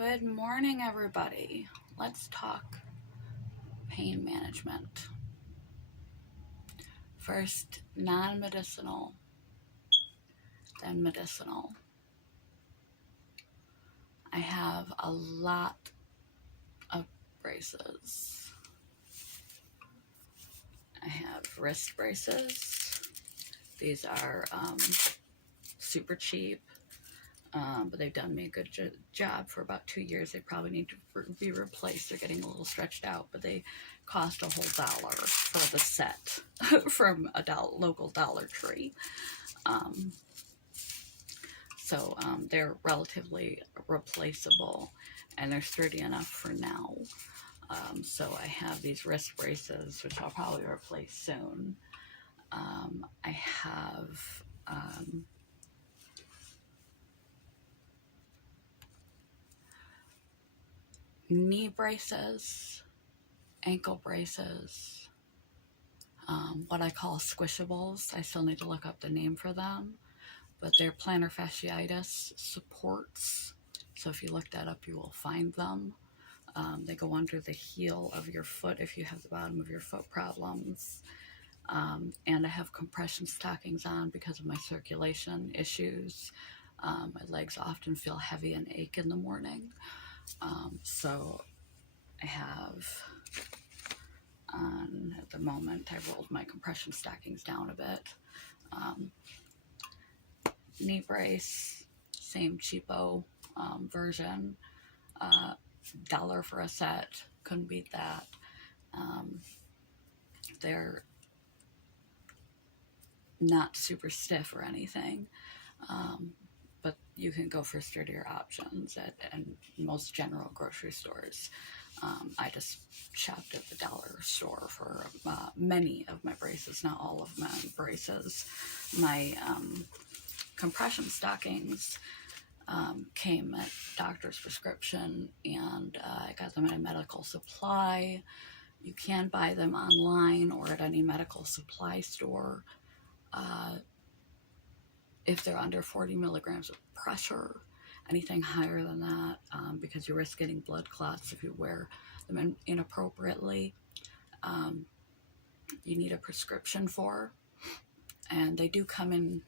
Good morning, everybody. Let's talk pain management. First, non-medicinal, then medicinal. I have a lot of braces. I have wrist braces. These are super cheap. But they've done me a good job for about 2 years. They probably need to be replaced. They're getting a little stretched out, but they cost a whole $1 for the set from a local Dollar Tree. So they're relatively replaceable, and they're sturdy enough for now. So I have these wrist braces, which I'll probably replace soon. I have knee braces, ankle braces, what I call squishables. I still need to look up the name for them, but they're plantar fasciitis supports. So if you look that up, you will find them. They go under the heel of your foot if you have the bottom of your foot problems. And I have compression stockings on because of my circulation issues. My legs often feel heavy and ache in the morning. So I have on, at the moment, I rolled my compression stockings down a bit. Knee brace, same cheapo version. $1 for a set, couldn't beat that. They're not super stiff or anything. But you can go for sturdier options at most general grocery stores. I just shopped at the dollar store for many of my braces, not all of my braces. My compression stockings came at doctor's prescription, and I got them at a medical supply. You can buy them online or at any medical supply store. If they're under 40 milligrams of pressure, anything higher than that, because you risk getting blood clots if you wear them inappropriately, you need a prescription for. And they do come in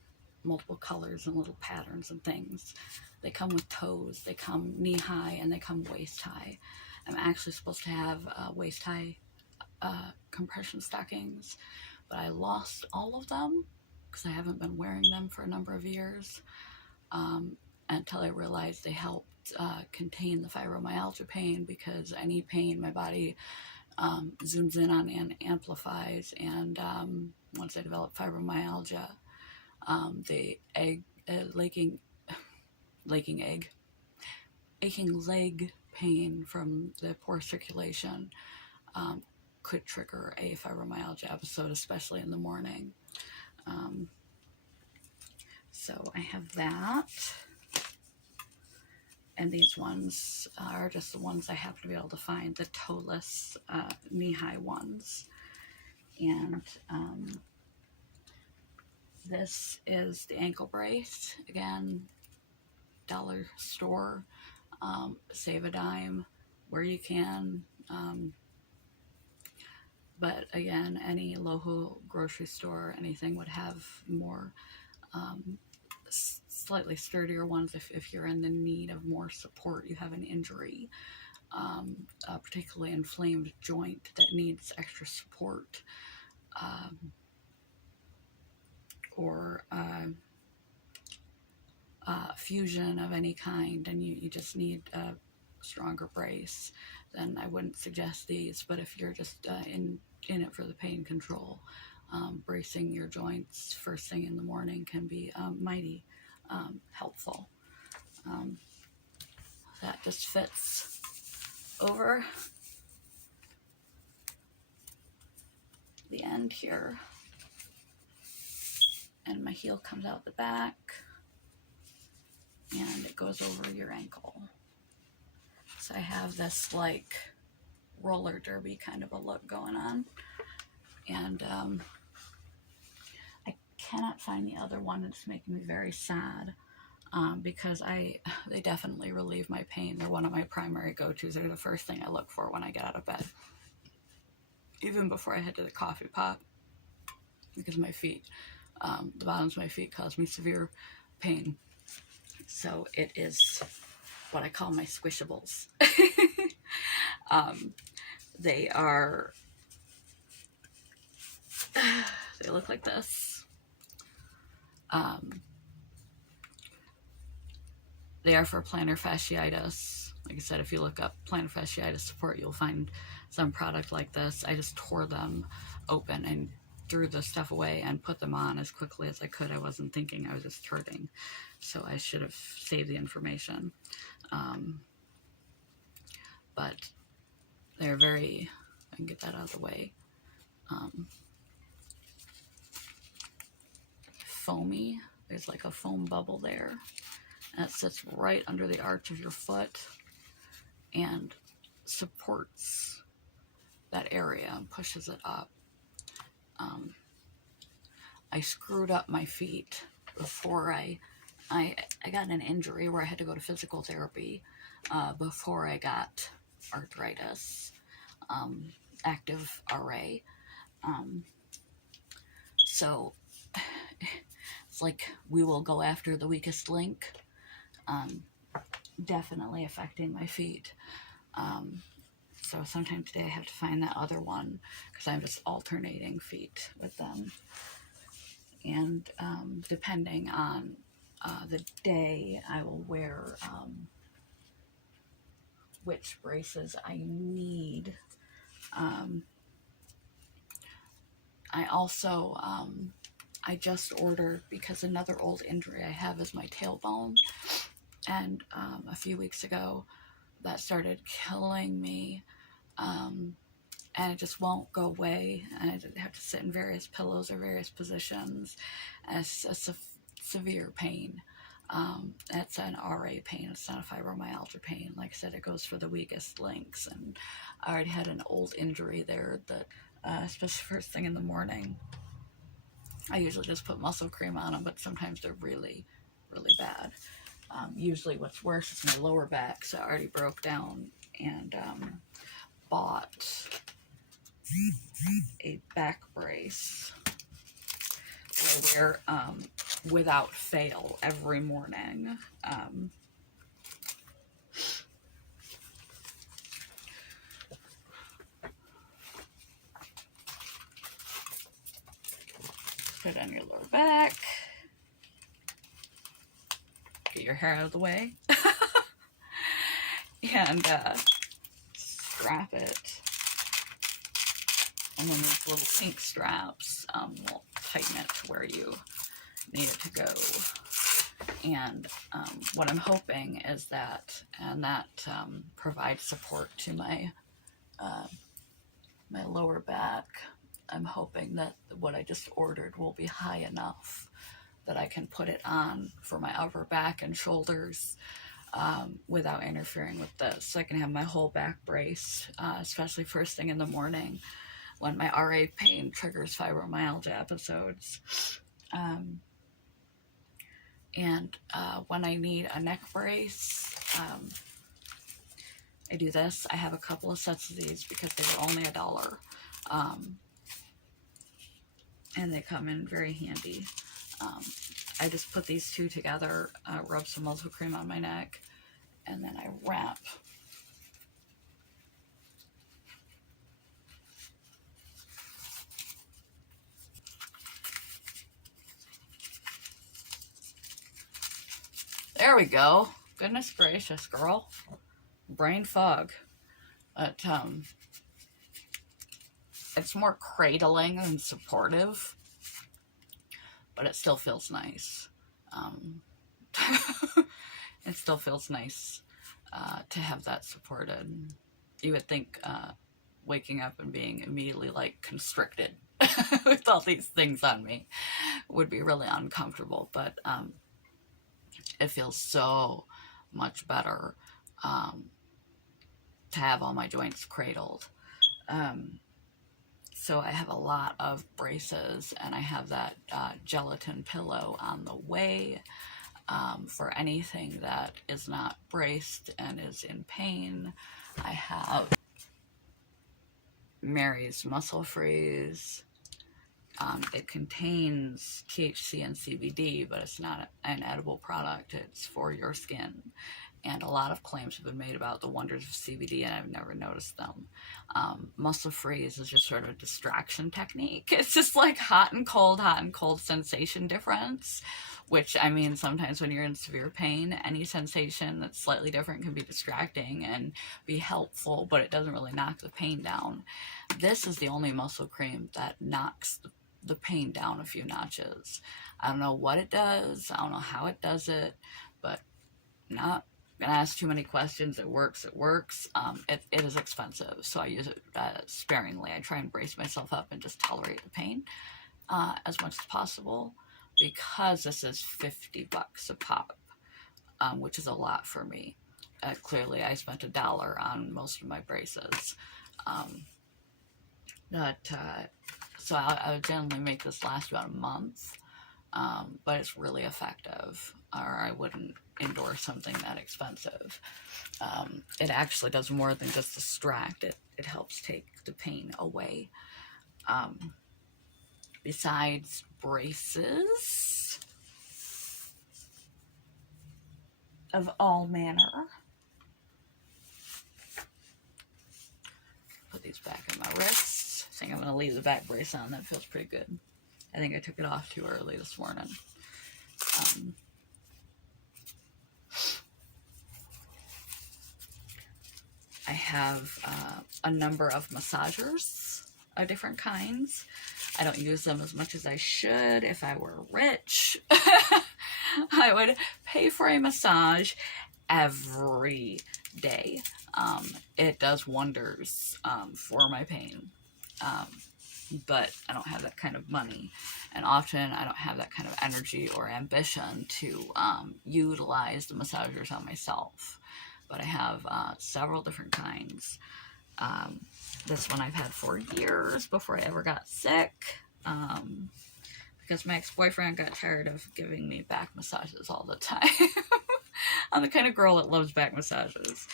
multiple colors and little patterns and things. They come with toes, they come knee high, and they come waist high. I'm actually supposed to have waist high compression stockings, but I lost all of them because I haven't been wearing them for a number of years, until I realized they helped contain the fibromyalgia pain, because any pain my body zooms in on and amplifies. And once I developed fibromyalgia, the aching leg pain from the poor circulation could trigger a fibromyalgia episode, especially in the morning. So I have that, and these ones are just the ones I happen to be able to find, the toeless knee-high ones. And this is the ankle brace, again, dollar store, save a dime where you can. But again, any local grocery store, anything would have more slightly sturdier ones if you're in the need of more support, you have an injury, particularly inflamed joint that needs extra support, or fusion of any kind, and you just need a stronger brace, then I wouldn't suggest these. But if you're just in it for the pain control, bracing your joints first thing in the morning can be mighty helpful. That just fits over the end here, and my heel comes out the back, and it goes over your ankle. So I have this like roller derby kind of a look going on. And I cannot find the other one. It's making me very sad. because they definitely relieve my pain. They're one of my primary go-tos. They're the first thing I look for when I get out of bed, even before I head to the coffee pot, because my feet, the bottoms of my feet cause me severe pain. So it is what I call my squishables. They are, they look like this. They are for plantar fasciitis. Like I said, if you look up plantar fasciitis support, you'll find some product like this. I just tore them open and threw the stuff away and put them on as quickly as I could. I wasn't thinking, I was just hurting. So I should have saved the information. But they're very, I can get that out of the way, foamy. There's like a foam bubble there. And it sits right under the arch of your foot and supports that area and pushes it up. I screwed up my feet before I got an injury where I had to go to physical therapy before I got arthritis, active RA. So it's like we will go after the weakest link. Definitely affecting my feet. So sometime today I have to find that other one because I'm just alternating feet with them. And depending on the day, I will wear which braces I need. I also, I just ordered, because another old injury I have is my tailbone. And a few weeks ago, that started killing me. And it just won't go away. And I have to sit in various pillows or various positions. And it's a severe pain. It's an RA pain. It's not a fibromyalgia pain. Like I said, it goes for the weakest links. And I already had an old injury there that, especially first thing in the morning, I usually just put muscle cream on them, but sometimes they're really, really bad. Usually what's worse is my lower back, so I already broke down and bought a back brace that I wear without fail every morning. Put it on your lower back. Get your hair out of the way. And strap it. And then these little pink straps will tighten it to where you need it to go. And what I'm hoping is that, and that provides support to my my lower back. I'm hoping that what I just ordered will be high enough that I can put it on for my upper back and shoulders without interfering with this. So I can have my whole back brace, especially first thing in the morning when my RA pain triggers fibromyalgia episodes. And when I need a neck brace, I do this. I have a couple of sets of these because they were only $1. And they come in very handy. I just put these two together, rub some muscle cream on my neck, and then I wrap. There we go. Goodness gracious, girl. Brain fog. But, it's more cradling and supportive, but it still feels nice. It still feels nice to have that supported. You would think waking up and being immediately like constricted with all these things on me would be really uncomfortable, but it feels so much better to have all my joints cradled. So I have a lot of braces, and I have that gelatin pillow on the way. For anything that is not braced and is in pain. I have Mary's Muscle Freeze. It contains THC and CBD, but it's not an edible product. It's for your skin. And a lot of claims have been made about the wonders of CBD, and I've never noticed them. Muscle Freeze is just sort of a distraction technique. It's just like hot and cold sensation difference, which, I mean, sometimes when you're in severe pain, any sensation that's slightly different can be distracting and be helpful, but it doesn't really knock the pain down. This is the only muscle cream that knocks the pain down a few notches. I don't know what it does. I don't know how it does it, but not gonna ask too many questions. It works. It is expensive, so I use it sparingly. I try and brace myself up and just tolerate the pain as much as possible, because this is $50 a pop, which is a lot for me. Clearly I spent $1 on most of my braces, so I would generally make this last about a month, but it's really effective, or I wouldn't endorse something that expensive. It actually does more than just distract. It helps take the pain away. Besides braces of all manner, put these back in my wrists. I think I'm going to leave the back brace on. That feels pretty good. I think I took it off too early this morning. I have a number of massagers of different kinds. I don't use them as much as I should. If I were rich, I would pay for a massage every day. It does wonders for my pain. But I don't have that kind of money, and often I don't have that kind of energy or ambition to utilize the massagers on myself. But I have several different kinds. This one I've had for years before I ever got sick, because my ex-boyfriend got tired of giving me back massages all the time. I'm the kind of girl that loves back massages.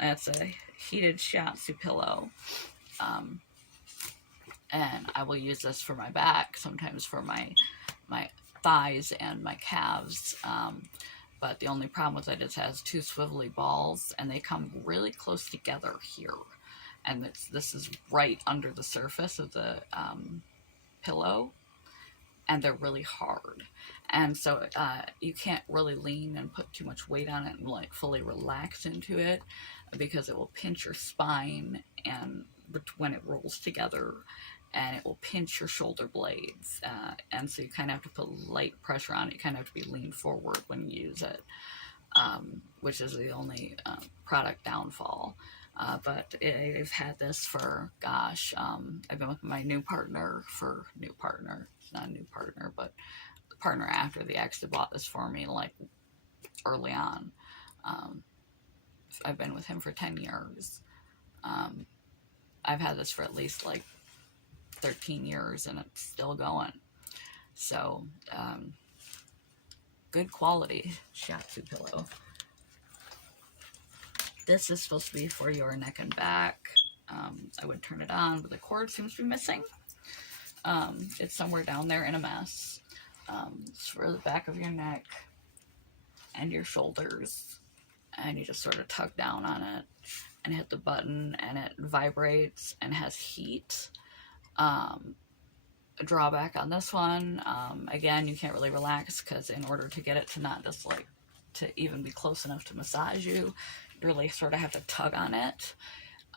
It's a heated Shiatsu pillow. And I will use this for my back, sometimes for my thighs and my calves. But the only problem with it is it has two swivelly balls, and they come really close together here. And this is right under the surface of the pillow, and they're really hard. And so you can't really lean and put too much weight on it and like fully relax into it, because it will pinch your spine and when it rolls together, and it will pinch your shoulder blades, and so you kind of have to put light pressure on it. You kind of have to be leaned forward when you use it, which is the only product downfall. But I've had this for, gosh, I've been with my new partner, it's not a new partner, but the partner after the ex that bought this for me, like, early on. I've been with him for 10 years. I've had this for at least, like, 13 years, and it's still going. So, good quality Shiatsu pillow. This is supposed to be for your neck and back. I would turn it on, but the cord seems to be missing. It's somewhere down there in a mess. It's for the back of your neck and your shoulders, and you just sort of tug down on it and hit the button, and it vibrates and has heat. A drawback on this one, again, you can't really relax, because in order to get it to not just like to even be close enough to massage you, you really sort of have to tug on it,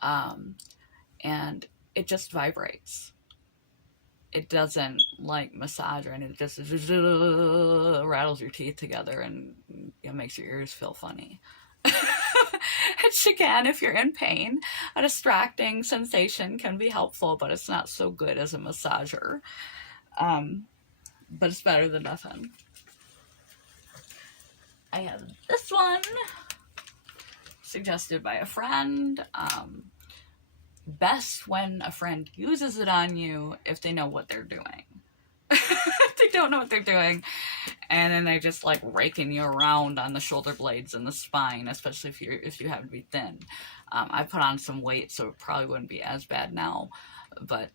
and it just vibrates. It doesn't like massage or anything. It just rattles your teeth together, and it makes your ears feel funny. Which, again, if you're in pain, a distracting sensation can be helpful, but it's not so good as a massager. But it's better than nothing. I have this one, suggested by a friend. Best when a friend uses it on you if they know what they're doing. To don't know what they're doing. And then they're just like raking you around on the shoulder blades and the spine, especially if you happen to be thin. I put on some weight, so it probably wouldn't be as bad now. But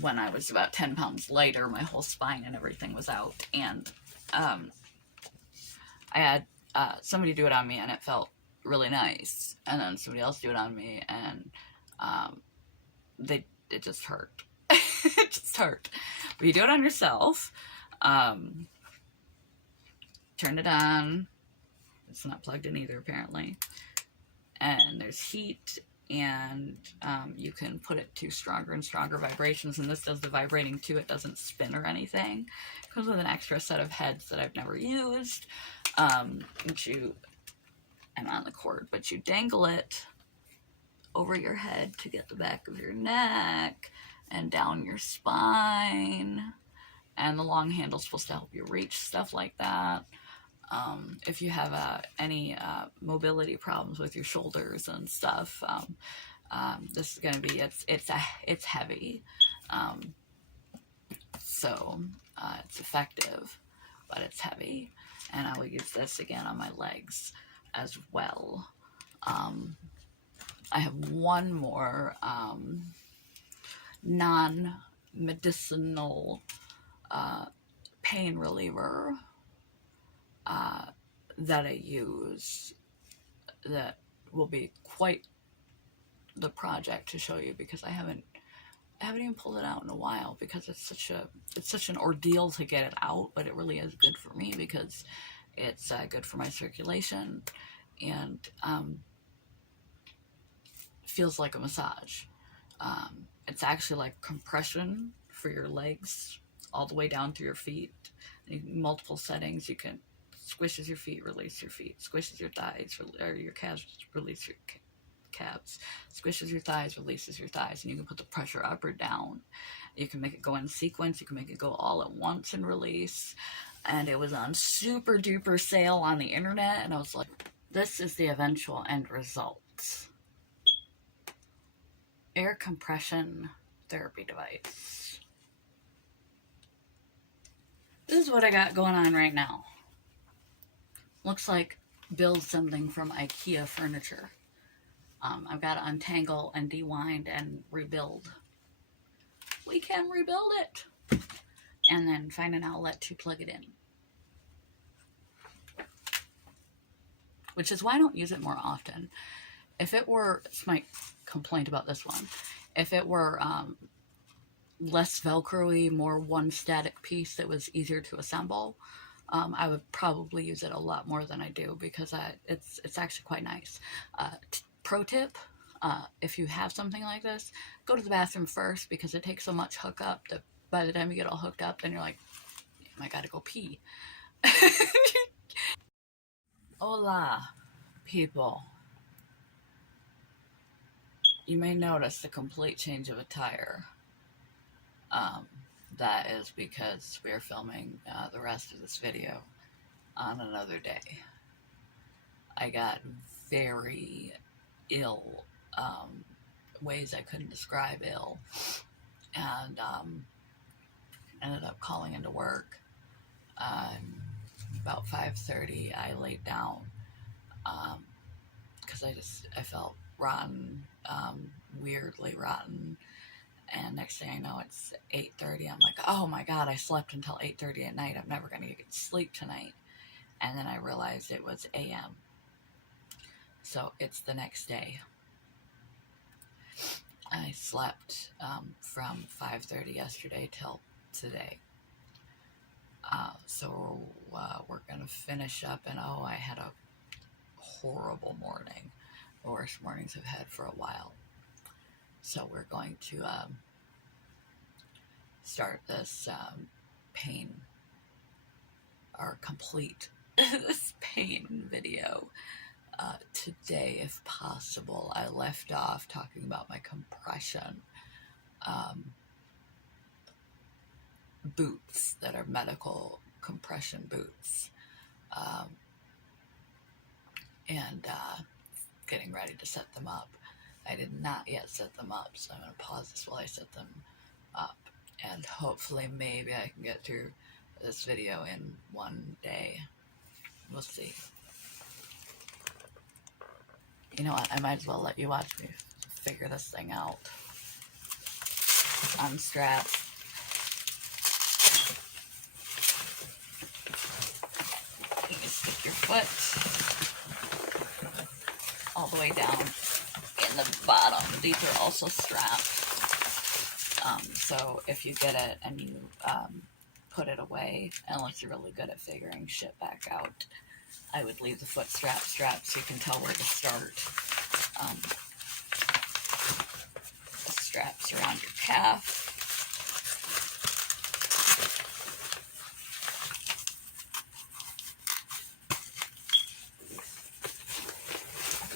when I was about 10 pounds lighter, my whole spine and everything was out. And I had somebody do it on me, and it felt really nice. And then somebody else do it on me, and it just hurt. It just hurt. But you do it on yourself. Turn it on. It's not plugged in either, apparently. And there's heat, and you can put it to stronger and stronger vibrations, and this does the vibrating too. It doesn't spin or anything. It comes with an extra set of heads that I've never used. I'm on the cord, but you dangle it over your head to get the back of your neck and down your spine, and the long handle's supposed to help you reach stuff like that. If you have any mobility problems with your shoulders and stuff, this is going to be, it's heavy. So it's effective, but it's heavy. And I will use this again on my legs as well. I have one more non-medicinal pain reliever that I use that will be quite the project to show you, because I haven't even pulled it out in a while, because it's such an ordeal to get it out, but it really is good for me because it's good for my circulation, and feels like a massage. It's actually like compression for your legs all the way down to your feet. Multiple settings. You can squishes your feet, release your feet, squishes your thighs, or your calves, release your calves, squishes your thighs, releases your thighs, and you can put the pressure up or down. You can make it go in sequence, you can make it go all at once and release. And it was on super duper sale on the internet, and I was like, this is the eventual end result. Air compression therapy device. This is what I got going on right now. Looks like build something from IKEA furniture. I've got to untangle and dewind and rebuild. We can rebuild it. And then find an outlet to plug it in. Which is why I don't use it more often. If it were, it's my complaint about this one, if it were less Velcro-y, more one static piece that was easier to assemble, I would probably use it a lot more than I do, because it's actually quite nice. Pro tip, if you have something like this, go to the bathroom first, because it takes so much hookup that by the time you get all hooked up, then you're like, I gotta go pee. Hola, people. You may notice the complete change of attire. That is because we're filming the rest of this video on another day. I got very ill, ways I couldn't describe ill, and ended up calling into work. About 5:30, I laid down because I felt rotten, weirdly rotten. And next thing I know, it's 8:30. I'm like, oh my God, I slept until 8:30 at night. I'm never going to get sleep tonight. And then I realized it was a.m. So it's the next day. I slept from 5:30 yesterday till today. So we're going to finish up. And I had a horrible morning. The worst mornings I've had for a while. So we're going to start this pain, or complete this pain video today, if possible. I left off talking about my compression boots that are medical compression boots, and getting ready to set them up. I did not yet set them up, so I'm going to pause this while I set them up. And hopefully maybe I can get through this video in one day. We'll see. You know what, I might as well let you watch me figure this thing out. Unstrap. You stick your foot all the way down in the bottom. These are also strapped. So if you get it and you put it away, unless you're really good at figuring shit back out, I would leave the foot strapped so you can tell where to start. The straps around your calf.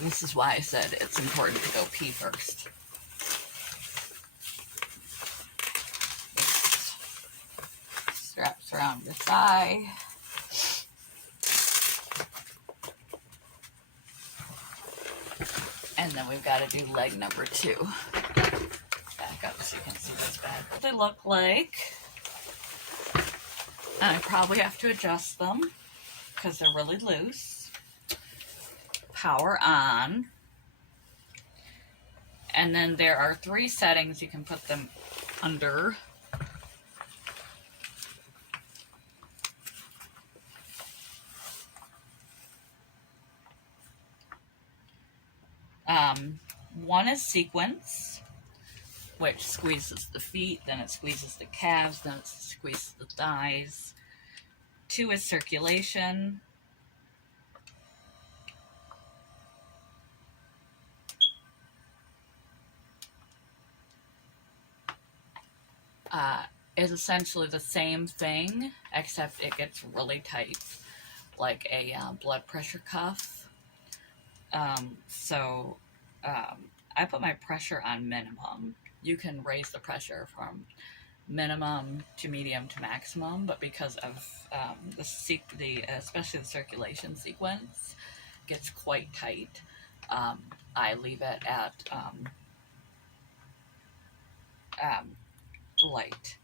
This is why I said it's important to go pee first. Straps around your thigh. And then we've got to do leg number 2. Back up so you can see this bad. What they look like. And I probably have to adjust them because they're really loose. Power on. And then there are 3 settings you can put them under. One is sequence, which squeezes the feet, then it squeezes the calves, then it squeezes the thighs. 2 is circulation. Is essentially the same thing, except it gets really tight, like a blood pressure cuff. I put my pressure on minimum. You can raise the pressure from minimum to medium to maximum, but because of especially the circulation sequence gets quite tight, I leave it at light.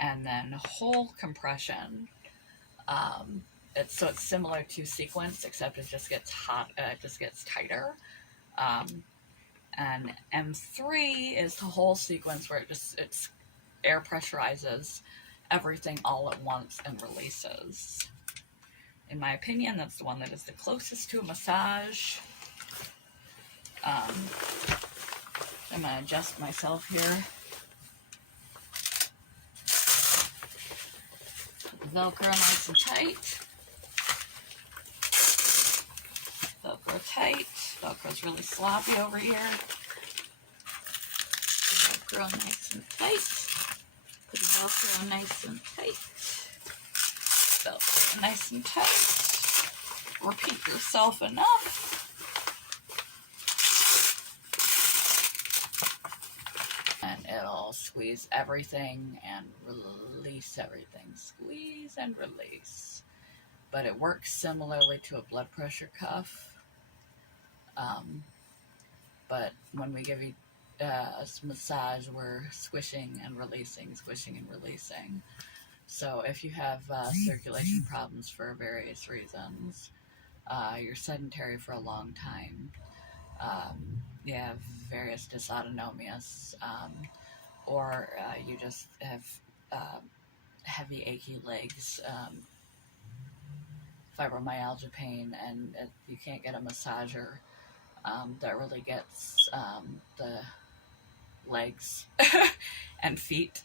And then whole compression, it's similar to sequence, except it just gets it just gets tighter. And M3 is the whole sequence where it's air pressurizes everything all at once and releases. In my opinion, that's the one that is the closest to a massage. I'm going to adjust myself here. Velcro nice and tight. Velcro tight. Velcro's really sloppy over here. Velcro nice and tight. Put the Velcro nice and tight. Velcro nice and tight. Repeat yourself enough. And it'll squeeze everything and release everything. Squeeze and release. But it works similarly to a blood pressure cuff. But when we give you a massage, we're squishing and releasing, squishing and releasing. So if you have circulation problems for various reasons, you're sedentary for a long time, you have various dysautonomias, or you just have heavy achy legs, fibromyalgia pain, and you can't get a massager that really gets the legs and feet,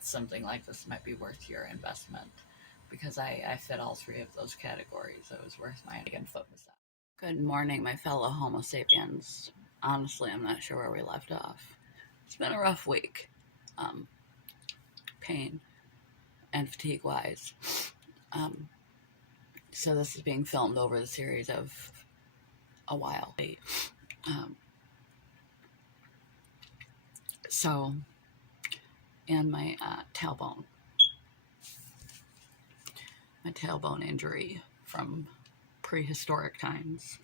something like this might be worth your investment, because I fit all 3 of those categories. So it was worth my foot massage. Good morning, my fellow Homo sapiens. Honestly, I'm not sure where we left off. It's been a rough week, pain and fatigue wise. So this is being filmed over the series of a while. So, and my tailbone injury from prehistoric times,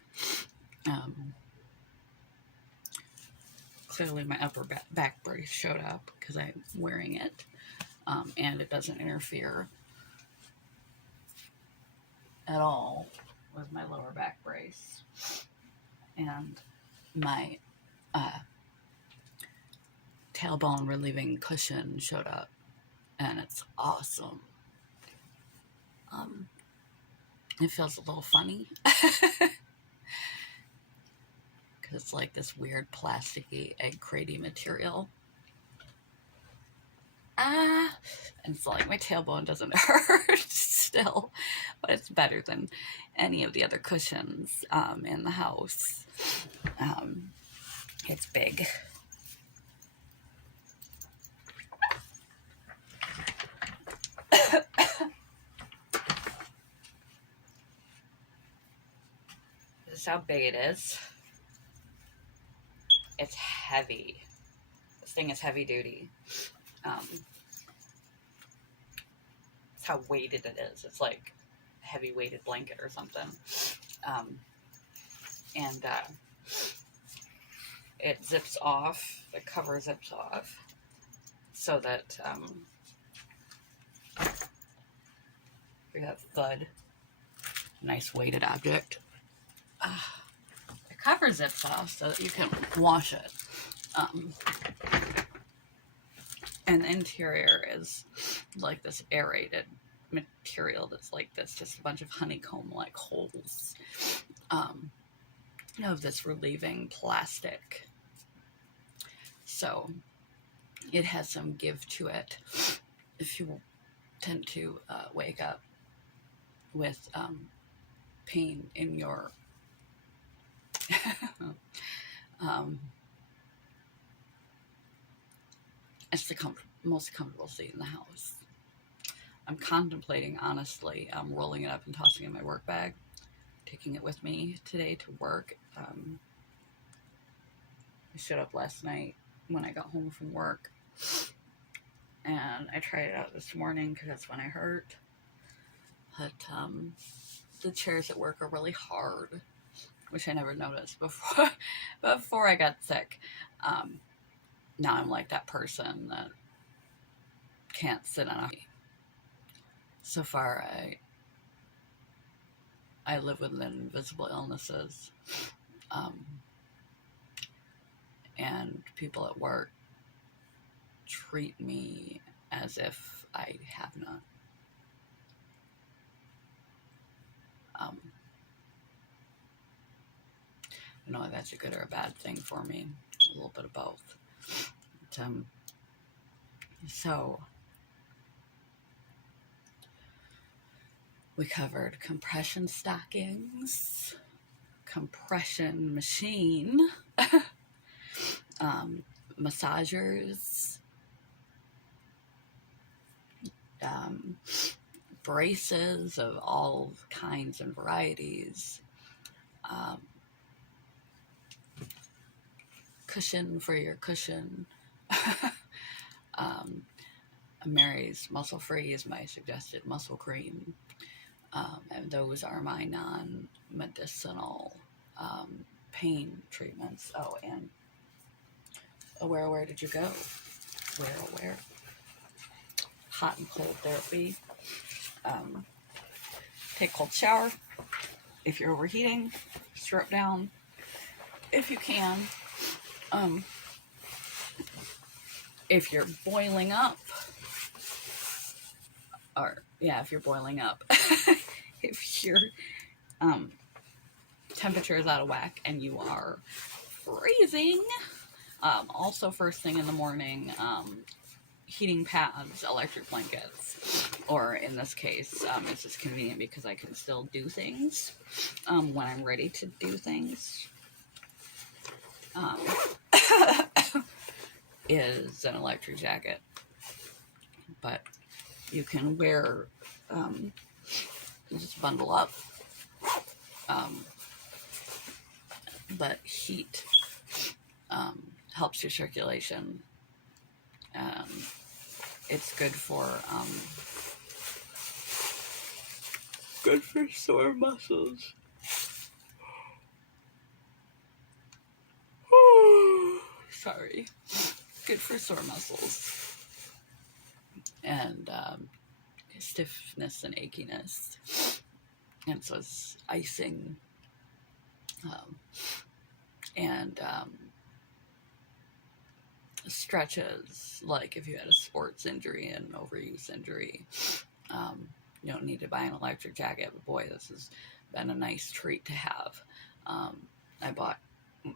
clearly my upper back brace showed up because I'm wearing it, and it doesn't interfere at all with my lower back brace. And my tailbone relieving cushion showed up, and it's awesome. It feels a little funny because it's like this weird plasticky egg cratey material. And it's like my tailbone doesn't hurt still, but it's better than any of the other cushions in the house. It's big. This is how big it is. It's heavy. This thing is heavy duty. It's how weighted it is. It's like a heavy weighted blanket or something. And it zips off, the cover zips off, so that we have thud, nice weighted object. The cover zips off so that you can wash it. And the interior is like this aerated material that's like this, just a bunch of honeycomb-like holes of this relieving plastic. So it has some give to it if you tend to wake up with pain in your it's the most comfortable seat in the house. I'm contemplating, honestly, rolling it up and tossing it in my work bag, taking it with me today to work. I showed up last night when I got home from work, and I tried it out this morning because that's when I hurt. But the chairs at work are really hard, which I never noticed before I got sick. Now I'm like that person that can't sit on a... So far, I live with invisible illnesses, and people at work treat me as if I have none. I don't know if that's a good or a bad thing for me. A little bit of both. But, so we covered compression stockings, compression machine, massagers, braces of all kinds and varieties, cushion for your cushion. Mary's Muscle Free is my suggested muscle cream, and those are my non-medicinal pain treatments. Oh, and where did you go? Where? Hot and cold therapy. Take a cold shower. If you're overheating, strip down if you can. If you're boiling up, if you're boiling up, if your temperature is out of whack and you are freezing, also first thing in the morning, heating pads, electric blankets, or in this case, it's just convenient because I can still do things when I'm ready to do things. Is an electric jacket, but you can wear, just bundle up, but heat helps your circulation. It's good for sore muscles. sorry, good for sore muscles and stiffness and achiness. And so it's icing and stretches, like if you had a sports injury and overuse injury. You don't need to buy an electric jacket, but boy, this has been a nice treat to have. I bought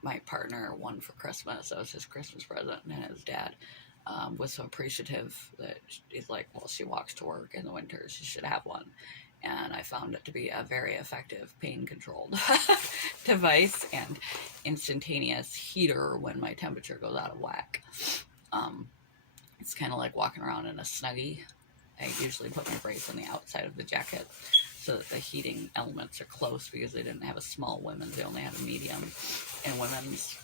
my partner one for Christmas. That was his Christmas present, and his dad was so appreciative that he's like, well, she walks to work in the winter, she should have one. And I found it to be a very effective pain-controlled device and instantaneous heater when my temperature goes out of whack. It's kind of like walking around in a Snuggie. I usually put my brace on the outside of the jacket so that the heating elements are close, because they didn't have a small women's, they only had a medium and women's.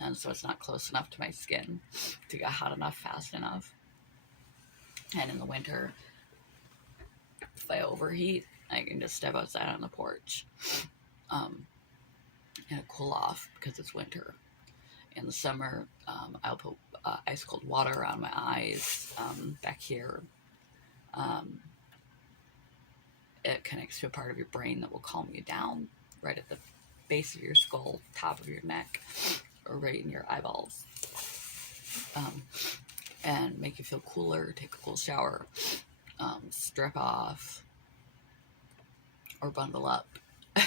And so it's not close enough to my skin to get hot enough fast enough. And in the winter, if I overheat, I can just step outside on the porch and cool off because it's winter. In the summer, I'll put ice cold water around my eyes, back here. It connects to a part of your brain that will calm you down, right at the base of your skull, top of your neck, or right in your eyeballs, and make you feel cooler. Take a cool shower, strip off, or bundle up,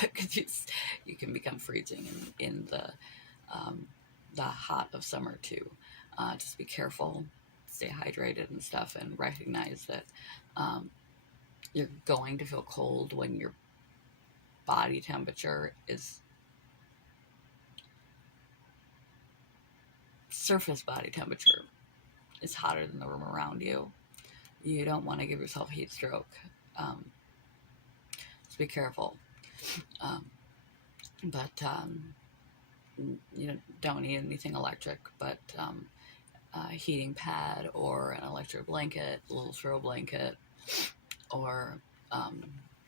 because you can become freezing in the hot of summer too. Just be careful, stay hydrated and stuff, and recognize that you're going to feel cold when your body temperature is surface body temperature is hotter than the room around you. You don't want to give yourself a heat stroke. So be careful. But you don't need anything electric, but a heating pad or an electric blanket, a little throw blanket, or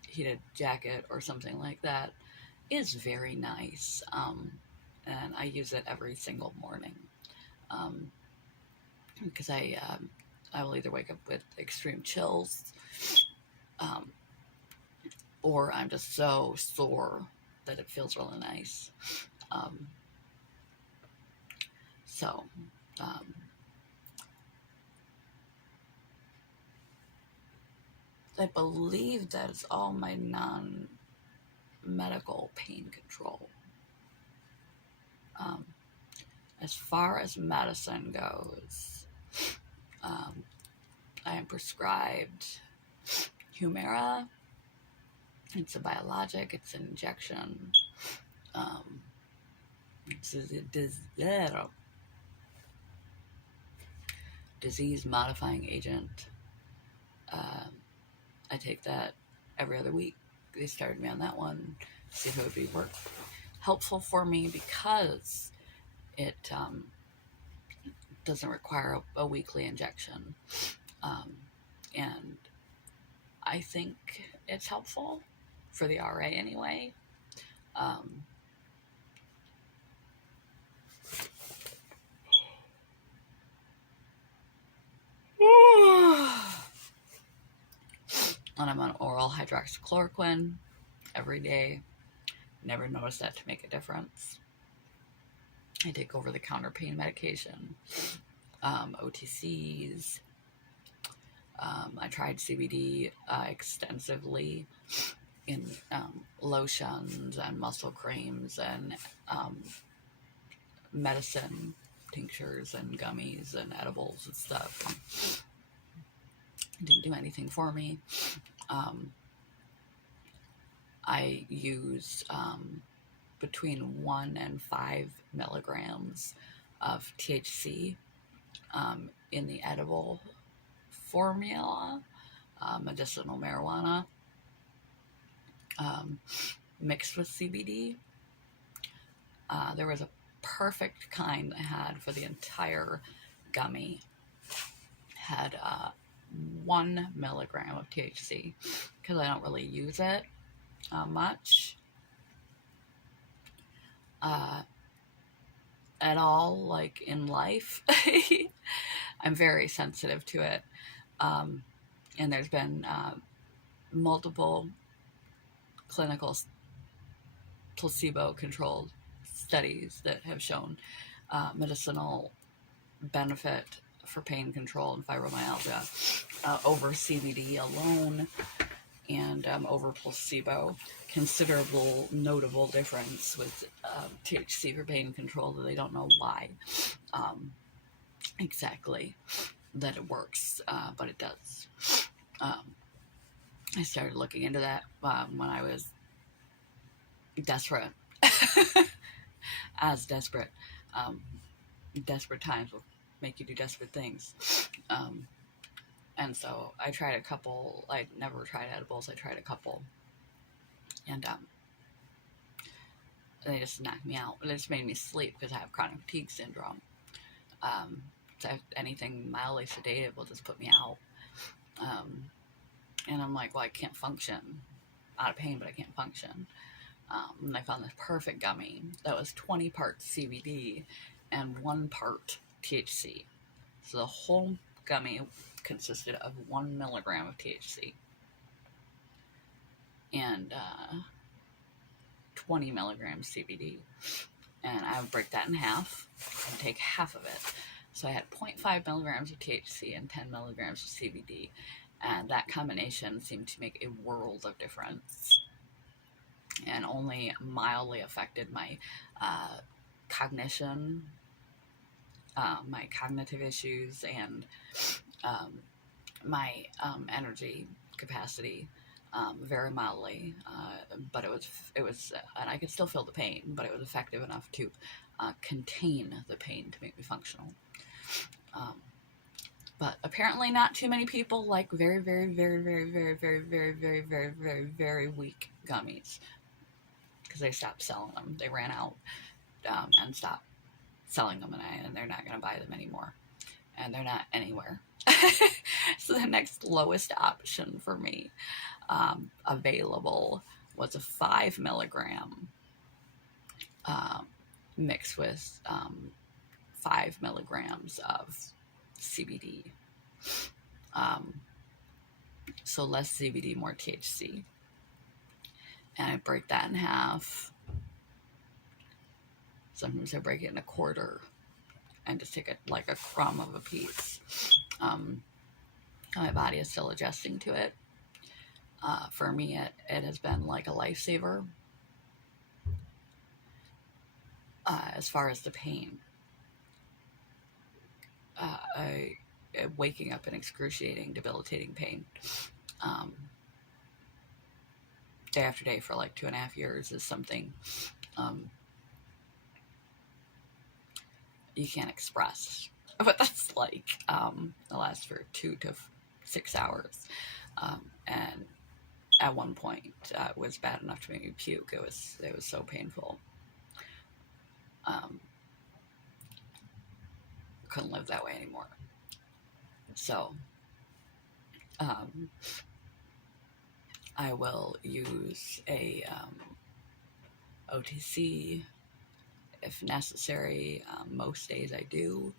heated jacket or something like that is very nice. And I use it every single morning, because I will either wake up with extreme chills, or I'm just so sore that it feels really nice. I believe that is all my non-medical pain control. As far as medicine goes, I am prescribed Humira. It's a biologic, it's an injection. It's a disease-modifying agent. I take that every other week. They started me on that one, see if it would be helpful for me, because it doesn't require a weekly injection. And I think it's helpful for the RA anyway. And I'm on oral hydroxychloroquine every day. Never noticed that to make a difference. I take over-the-counter pain medication, OTCs. I tried CBD extensively in lotions and muscle creams and medicine, tinctures and gummies and edibles and stuff. It didn't do anything for me. I use between 1 and 5 milligrams of THC in the edible formula, medicinal marijuana, mixed with CBD. There was a perfect kind I had for the entire gummy. Had 1 milligram of THC, because I don't really use it much. at all, like in life. I'm very sensitive to it. And there's been multiple clinical placebo-controlled studies that have shown medicinal benefit for pain control and fibromyalgia over CBD alone, and over placebo. Considerable notable difference with THC for pain control, that they don't know why exactly that it works, but it does. I started looking into that when I was desperate. As desperate. Desperate times will make you do desperate things. And so I tried a couple. I never tried edibles. I tried a couple. And they just knocked me out. They just made me sleep because I have chronic fatigue syndrome. So anything mildly sedative will just put me out. And I'm like, well, I can't function. Out of pain, but I can't function. And I found this perfect gummy that was 20 parts CBD and 1 part THC. So the whole gummy consisted of 1 milligram of THC and 20 milligrams CBD. And I would break that in half and take half of it. So I had 0.5 milligrams of THC and 10 milligrams of CBD. And that combination seemed to make a world of difference, and only mildly affected my cognition, my cognitive issues, and my energy capacity, very mildly. But it was, and I could still feel the pain, but it was effective enough to contain the pain to make me functional. But apparently not too many people like very, very, very, very, very, very, very, very, very, very, very weak gummies, because they stopped selling them. They ran out and stopped selling them, and they're not going to buy them anymore. And they're not anywhere. So the next lowest option for me available was a 5 milligram mixed with 5 milligrams of CBD. So less CBD, more THC. And I break that in half. Sometimes I break it in a quarter and just take it like a crumb of a piece. My body is still adjusting to it. For me, it has been like a lifesaver as far as the pain. Waking up in excruciating, debilitating pain day after day for like 2.5 years is something you can't express what that's like. It lasts for 2 to 6 hours, and at one point it was bad enough to make me puke. It was so painful. Couldn't live that way anymore. So I will use a OTC if necessary. Most days I do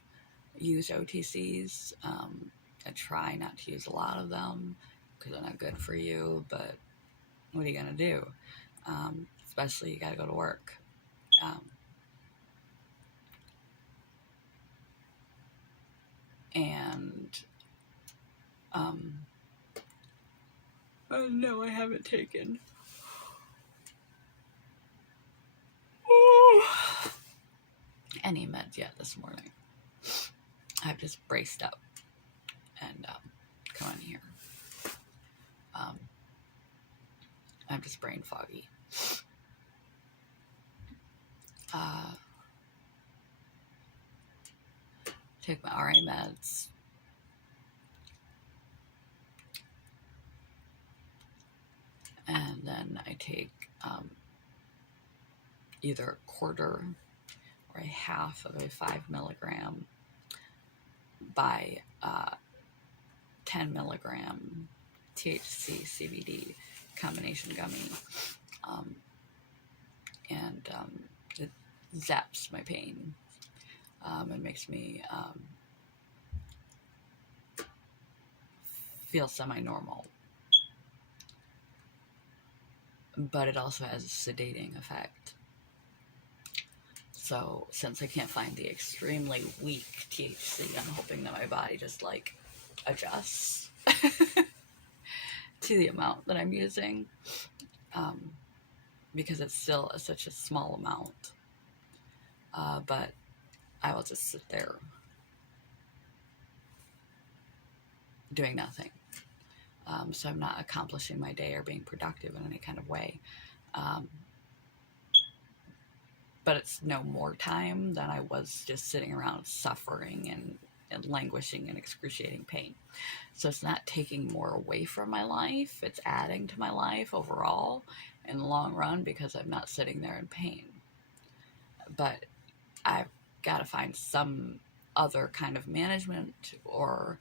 use OTCs. I try not to use a lot of them because they're not good for you, but what are you going to do? Especially you got to go to work. No, I haven't taken any meds yet this morning. I've just braced up and come in here. I'm just brain foggy. Take my RA meds. And then I take either a quarter or a half of a 5 milligram by 10 milligram THC CBD combination gummy. And it zaps my pain. It makes me feel semi-normal. But it also has a sedating effect. So since I can't find the extremely weak THC, I'm hoping that my body just like adjusts to the amount that I'm using, because it's still such a small amount. But I will just sit there doing nothing. So I'm not accomplishing my day or being productive in any kind of way. But it's no more time than I was just sitting around suffering and languishing in excruciating pain. So it's not taking more away from my life, it's adding to my life overall in the long run, because I'm not sitting there in pain. But I've got to find some other kind of management, or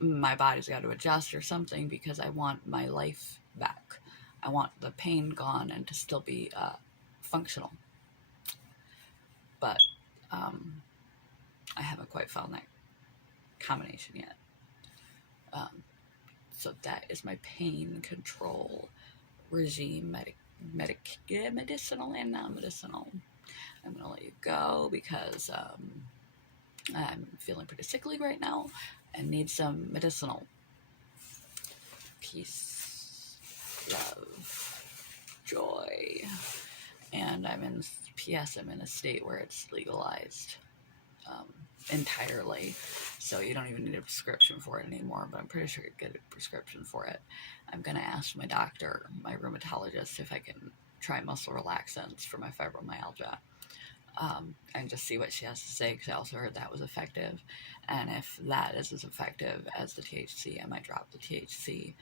my body's got to adjust or something, because I want my life back. I want the pain gone and to still be functional. But I haven't quite found that combination yet. So that is my pain control regime, medicinal and non-medicinal. I'm going to let you go because I'm feeling pretty sickly right now and need some medicinal. Peace, love, joy. And I'm in a state where it's legalized entirely, so you don't even need a prescription for it anymore, but I'm pretty sure you get a prescription for it. I'm going to ask my doctor, my rheumatologist, if I can try muscle relaxants for my fibromyalgia, and just see what she has to say, because I also heard that was effective. And if that is as effective as the THC, I might drop the THC,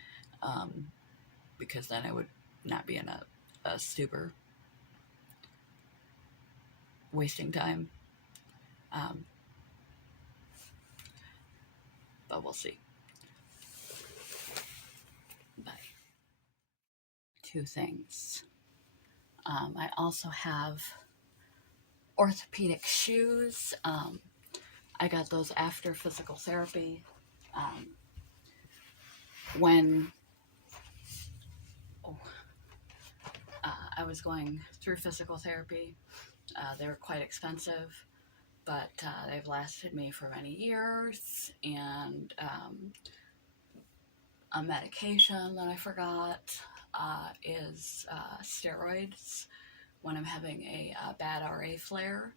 because then I would not be in a stupor, wasting time. But we'll see. Bye. Two things. I also have Orthopedic Shoes. I got those after physical therapy. When I was going through physical therapy, they were quite expensive, but they've lasted me for many years. And a medication that I forgot is steroids. When I'm having a bad RA flare,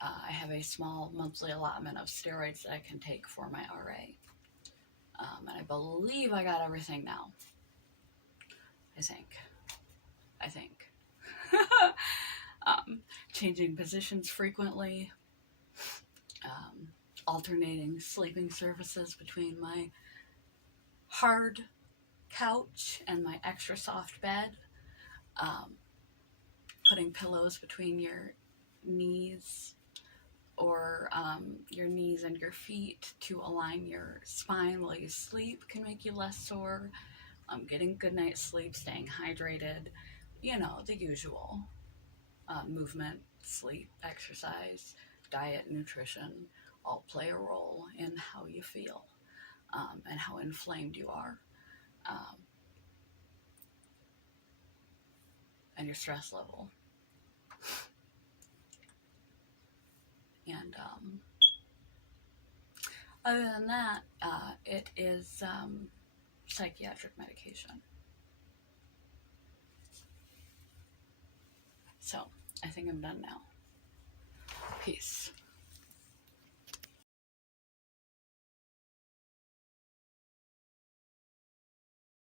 I have a small monthly allotment of steroids that I can take for my RA. And I believe I got everything now. I think. Changing positions frequently, alternating sleeping surfaces between my hard couch and my extra soft bed, putting pillows between your knees, or your knees and your feet to align your spine while you sleep can make you less sore. Getting good night's sleep, staying hydrated, the usual. Movement, sleep, exercise, diet, nutrition all play a role in how you feel, and how inflamed you are, and your stress level. And other than that, it is psychiatric medication. So I think I'm done now. Peace.